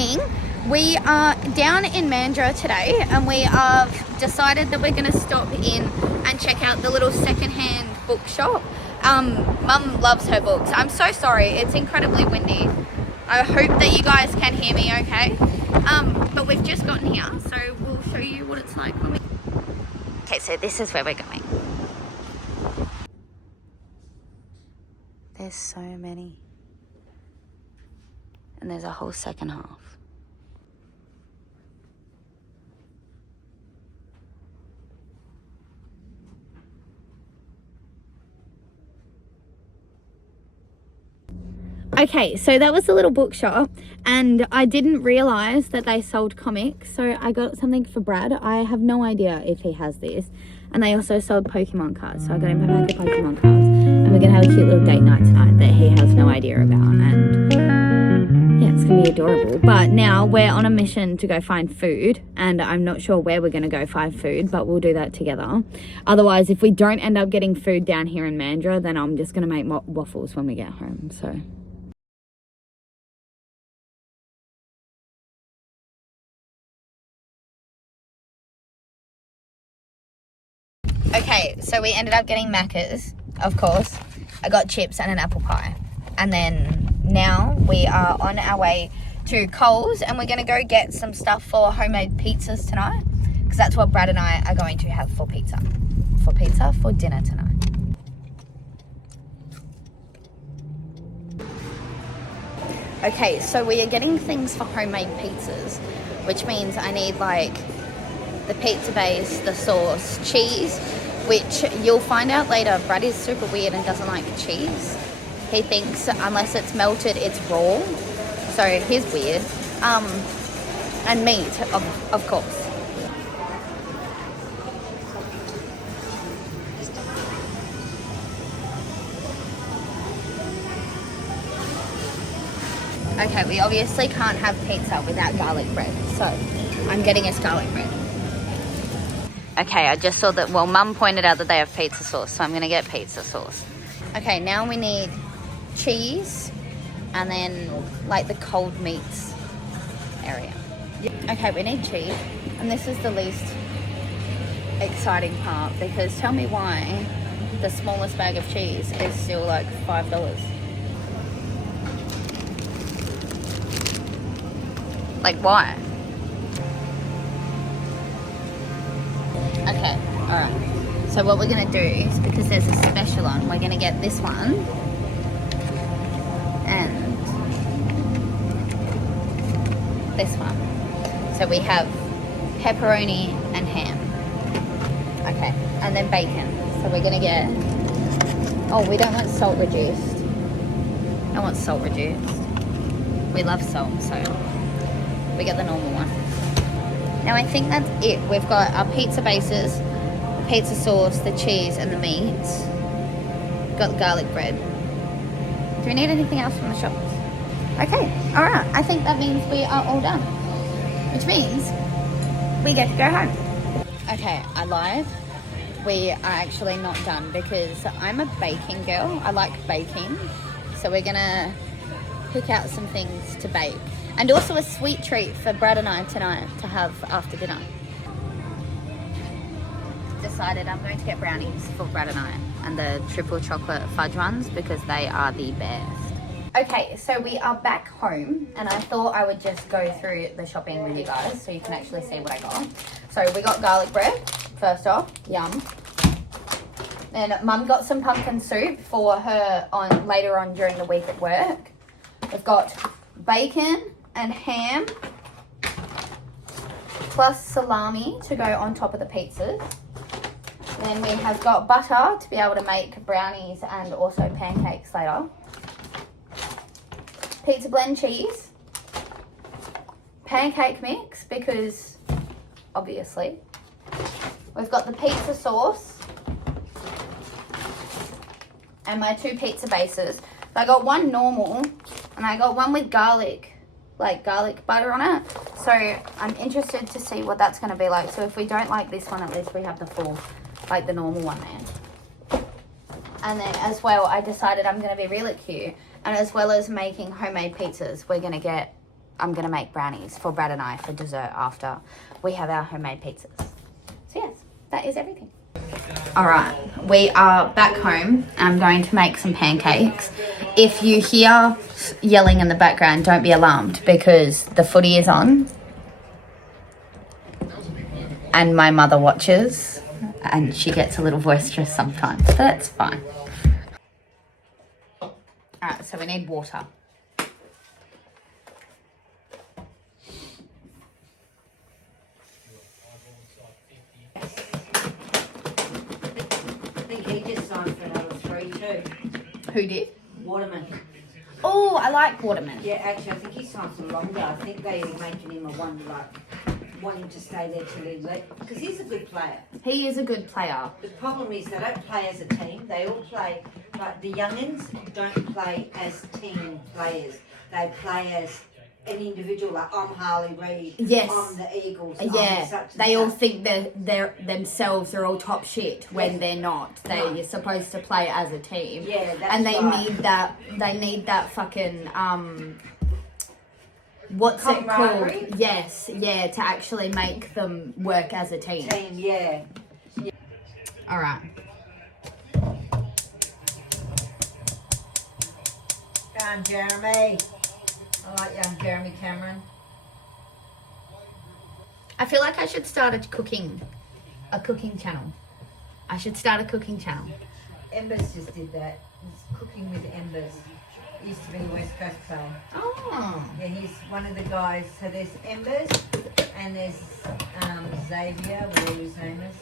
morning. We are down in Mandurah today and we have decided that we're going to stop in and check out the little secondhand bookshop. Mum loves her books. I'm so sorry, it's incredibly windy. I hope that you guys can hear me okay. But we've just gotten here, so we'll show you what it's like when we... Okay, so this is where we're going. There's so many. And there's a whole second half. Okay, so that was the little bookshop and I didn't realise that they sold comics, so I got something for Brad. I have no idea if he has this. And they also sold Pokemon cards, so I got him a pack of Pokemon cards. And we're going to have a cute little date night tonight that he has no idea about. And yeah, it's going to be adorable. But now we're on a mission to go find food, and I'm not sure where we're going to go find food, but we'll do that together. Otherwise, if we don't end up getting food down here in Mandurah, then I'm just going to make waffles when we get home, so... Okay, so we ended up getting Macca's, of course. I got chips and an apple pie. And then now we are on our way to Coles and we're going to go get some stuff for homemade pizzas tonight. Because that's what Brad and I are going to have for pizza. For dinner tonight. Okay, so we are getting things for homemade pizzas. Which means I need like the pizza base, the sauce, cheese, which you'll find out later, Brad is super weird and doesn't like cheese. He thinks unless it's melted, it's raw. So he's weird. And meat, of course. Okay, we obviously can't have pizza without garlic bread, so I'm getting us garlic bread. Okay, I just saw that, well, Mum pointed out that they have pizza sauce, so I'm going to get pizza sauce. Okay, now we need cheese and then, like, the cold meats area. Okay, we need cheese, and this is the least exciting part, because tell me why the smallest bag of cheese is still, like, $5. Like, why? Okay, alright. So what we're going to do is, because there's a special on, we're going to get this one. And this one. So we have pepperoni and ham. Okay, and then bacon. So we're going to get... Oh, we don't want salt reduced. I want salt reduced. We love salt, so we get the normal one. Now I think that's it. We've got our pizza bases, the pizza sauce, the cheese and the meats. Got the garlic bread. Do we need anything else from the shops? Okay, alright. I think that means we are all done. Which means we get to go home. Okay, I lied. We are actually not done because I'm a baking girl. I like baking. So we're gonna pick out some things to bake. And also a sweet treat for Brad and I tonight to have after dinner. Decided I'm going to get brownies for Brad and I. And the triple chocolate fudge ones because they are the best. Okay, so we are back home. And I thought I would just go through the shopping with you guys so you can actually see what I got. So we got garlic bread, first off. Yum. Then Mum got some pumpkin soup for her on later on during the week at work. We've got bacon and ham plus salami to go on top of the pizzas. Then we have got butter to be able to make brownies and also pancakes later. Pizza blend cheese. Pancake mix because obviously. We've got the pizza sauce. And my 2 pizza bases. I got one normal and I got one with garlic butter on it. So I'm interested to see what that's going to be like. So if we don't like this one, at least we have the full, like the normal one there. And then as well, I decided I'm going to be really cute. And as well as making homemade pizzas, we're going to get I'm going to make brownies for Brad and I for dessert after we have our homemade pizzas. So yes, that is everything. All right, we are back home. I'm going to make some pancakes. If you hear yelling in the background, don't be alarmed because the footy is on and my mother watches and she gets a little boisterous sometimes, but that's fine. All right, so we need water. He just signed for another 3 too. Who did? Waterman. Oh, I like Waterman. Yeah, actually, I think he signed for longer. I think they are making him a one, like, wanting to stay there till he leaves. Because he's a good player. He is a good player. The problem is they don't play as a team. They all play, like the youngins don't play as team players. They play as an individual, like I'm Harley Reid, yes. I'm the Eagles, yeah. I'm such and they all such. think they're themselves are all top shit when they're not. They're supposed to play as a team. Yeah, that's and they right. need that fucking what's it Camaraderie? called? Yes, yeah, to actually make them work as a team. Team, yeah. All right. Go on, Jeremy. I like young Jeremy Cameron. I feel like I should start a cooking channel. I should start a cooking channel. Embers just did that. It's cooking with Embers. Used to be a West Coast player. Oh. Yeah, he's one of the guys. So there's Embers and there's Xavier, whatever his name is,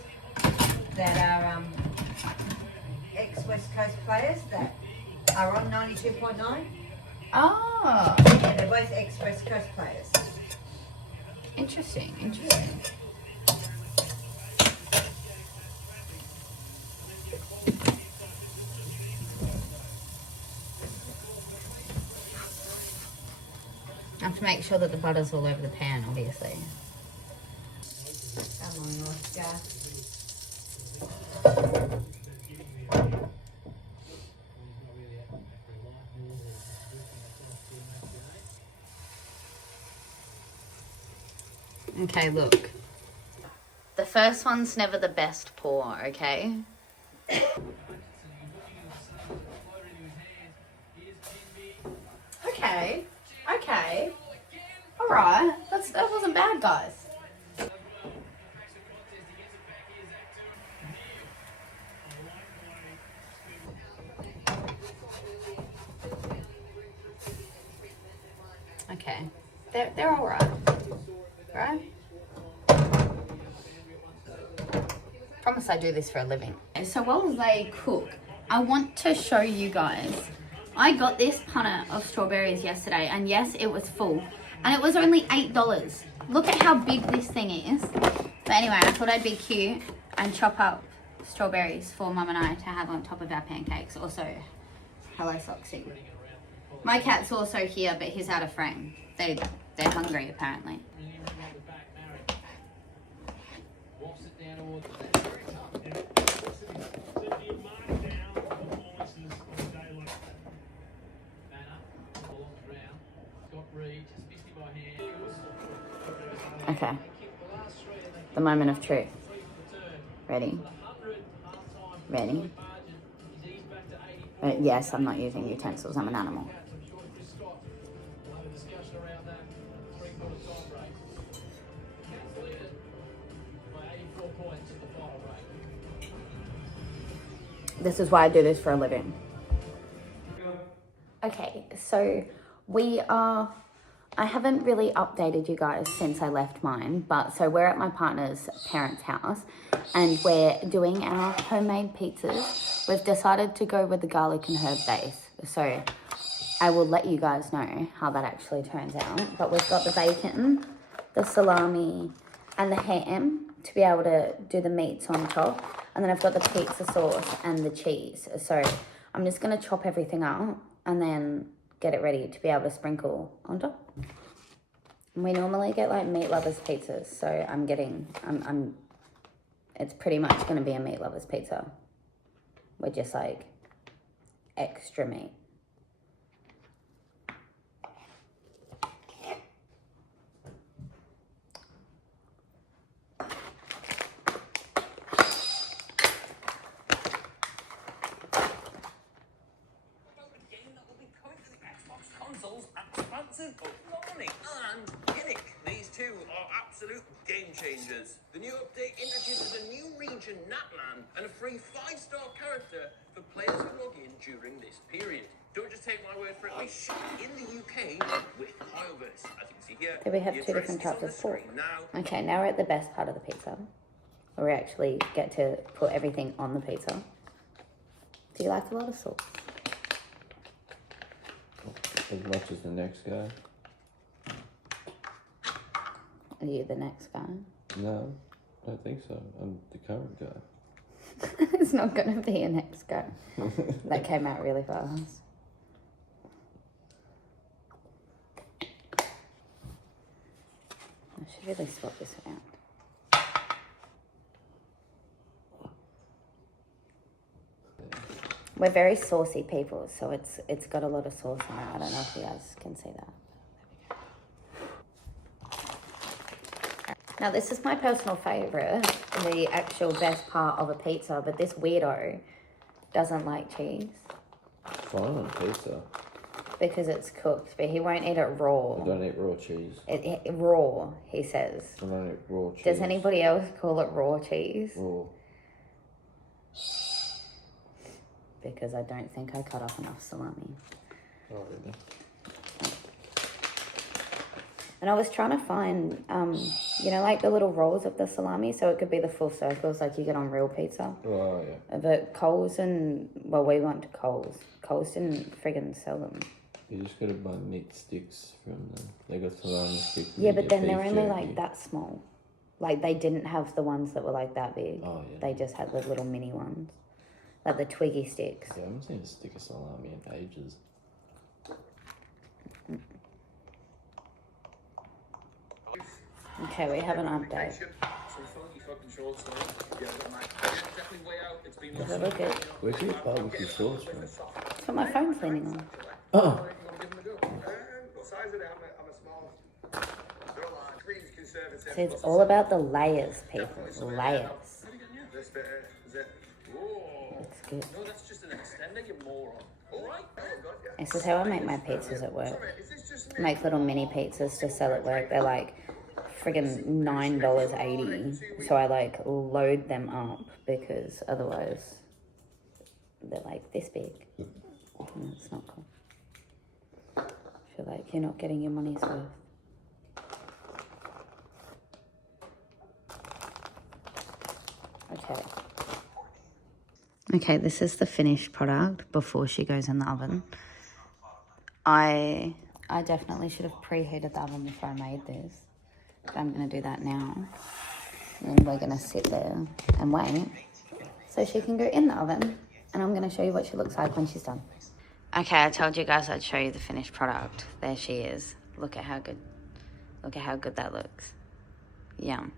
that are ex-West Coast players that are on 92.9. Oh. Yeah, they're both ex-West Coast players. Interesting. I have to make sure that the butter's all over the pan, obviously. Come on, Oscar. Okay, look. The first one's never the best pour, okay? Okay. Alright. That wasn't bad, guys. Okay. They're alright. Right? Promise I do this for a living. So while they cook, I want to show you guys. I got this punnet of strawberries yesterday, and yes, it was full. And it was only $8. Look at how big this thing is. But anyway, I thought I'd be cute and chop up strawberries for Mum and I to have on top of our pancakes. Also, hello Foxy. My cat's also here, but he's out of frame. They're hungry, apparently. Okay. The moment of truth. Ready? Yes, I'm not using utensils. I'm an animal. This is why I do this for a living. Okay, so I haven't really updated you guys since I left mine, but so we're at my partner's parents' house and we're doing our homemade pizzas. We've decided to go with the garlic and herb base. So I will let you guys know how that actually turns out. But we've got the bacon, the salami, and the ham to be able to do the meats on top. And then I've got the pizza sauce and the cheese. So I'm just going to chop everything up and then get it ready to be able to sprinkle on top. We normally get like meat lovers pizzas, so it's pretty much going to be a meat lovers pizza with just like extra meat. buttered bologna and Kinnick. These two are absolute game changers. The new update introduces a new region, Natman, and a free 5-star character for players who log in during this period. Don't just take my word for it. We ship in the UK with Hoyoverse. As you can see here, So we have the two different address types is of on the pork. screen now. Okay, now we're at the best part of the pizza. Where we actually get to put everything on the pizza. Do you like a lot of sauce? As much as the next guy? Are you the next guy? No, I don't think so. I'm the current guy. It's not going to be a next guy. That came out really fast. I should really swap this around. We're very saucy people, so it's got a lot of sauce in it. I don't know if you guys can see that. Now this is my personal favourite, the actual best part of a pizza, but this weirdo doesn't like cheese. Fine on pizza. Because it's cooked, but he won't eat it raw. I don't eat raw cheese. Raw, he says. I don't eat raw cheese. Does anybody else call it raw cheese? Raw. Because I don't think I cut off enough salami. Oh, really? And I was trying to find, you know, like the little rolls of the salami, so it could be the full circles like you get on real pizza. Oh, yeah. But Coles well, we went to Coles. Coles didn't friggin' sell them. You just gotta buy meat sticks from them. They got salami sticks. Yeah, but then they're only like that small. Like they didn't have the ones that were like that big. Oh, yeah. They just had the little mini ones. Like the twiggy sticks. Yeah, I haven't seen a stick of salami in ages. Okay, we have an update. Does it look good? Where'd you get barbecue sauce from? That's what my phone's leaning on. Oh! See, it's all about the layers, people. Layers. It's good. This is how I make my pizzas at work. I make little mini pizzas to sell at work. They're like friggin' $9.80. So I like load them up because otherwise they're like this big. And it's not cool. I feel like you're not getting your money's worth. Okay. Okay, this is the finished product before she goes in the oven. I definitely should have preheated the oven before I made this. But I'm going to do that now. And we're going to sit there and wait so she can go in the oven. And I'm going to show you what she looks like when she's done. Okay, I told you guys I'd show you the finished product. There she is. Look at how good that looks. Yum.